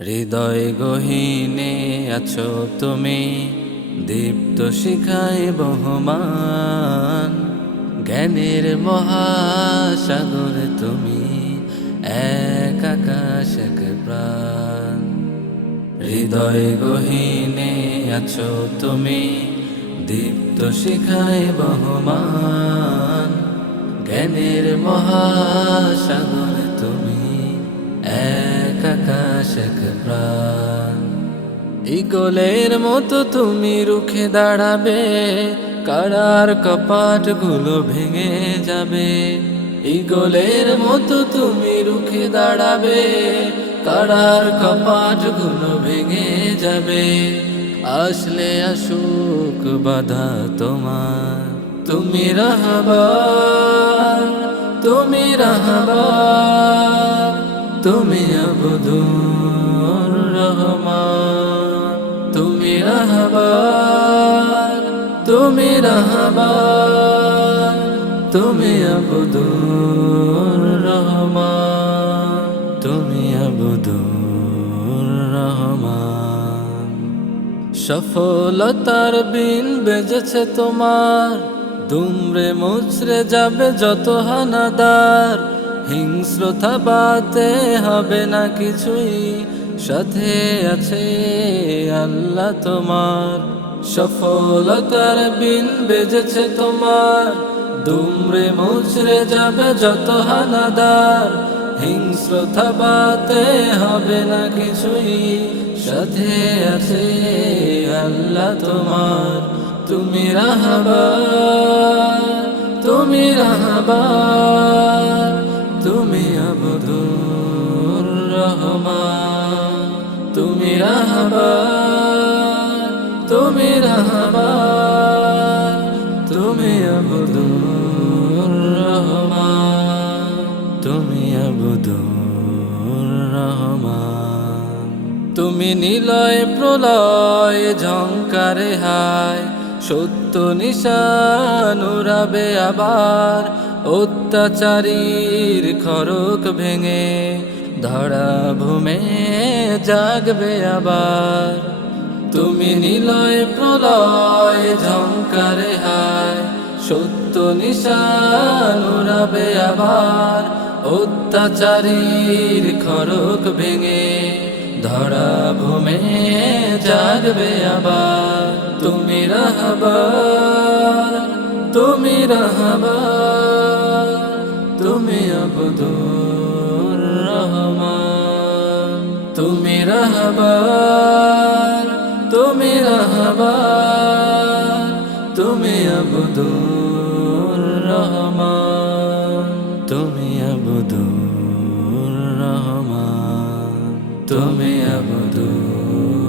হৃদয় গহীনে আছো তুমি, দীপ্ত শিখায় বহমান। জ্ঞানের মহাসাগর তুমি, এক আকাশ, এক প্রাণ। হৃদয় গহীনে আছো তুমি, দীপ্ত শিখায় বহমান। জ্ঞানের মহাসাগর তুমি, এক আকাশ এক প্রাণ ইগলের মতো তুমি রুখে দাঁড়াবে, কারার কপাটগুলো ভেঙে যাবে। ইগলের মতো তুমি রুখে দাঁড়াবে, কারার কপাটগুলো ভেঙে যাবে। আসলে আসুক বাধা তোমার, তুমি রাহবার তুমি রাহবার, তুমি আবুদুর রহমান, তুমি রাহবার তুমি রাহবার, তুমি আবুদুর রহমান, তুমি আবুদুর রহমান। সফলতার বিন বেজেছে তোমার দুমরে মুচরে যাবে যত হানাদার। হিংস্রতা বাতে হবে না কিছুই। সাথে আছে আল্লাহ তোমার। সফলতার বিন বেজেছে তোমার। দুমরে মুচরে যাবে যত হানাদার। হিংস্রতা বাতে হবে না কিছুই। সাথে আছে আল্লাহ তোমার। তুমি রাহবার তুমি রাহবার রাহবার তুমি রাহবার তুমি আবদুর রহমান, তুমি আবদুর রহমান। তুমি নিলয় প্রলয় ঝঙ্কারে হায়, সত্য নিশান উড়াবে আবার, অত্যাচারীর খরক ভেঙে ধরা ভূমে জাগবে আবার। তুমি নিলয় প্রলয় ঝঙ্কারে হায়। সত্য নিশান উড়াবে আবার। অত্যাচারীর খরক ভেঙে ধরা ভূমে জাগবে আবার। তুমি রাহবার তুমি রাহবার, তুমি আবদুর তুমি রহবার তুমি রহবার তুমি আবদুর রহমান তুমি আবদুর রহমান তুমি আবদুর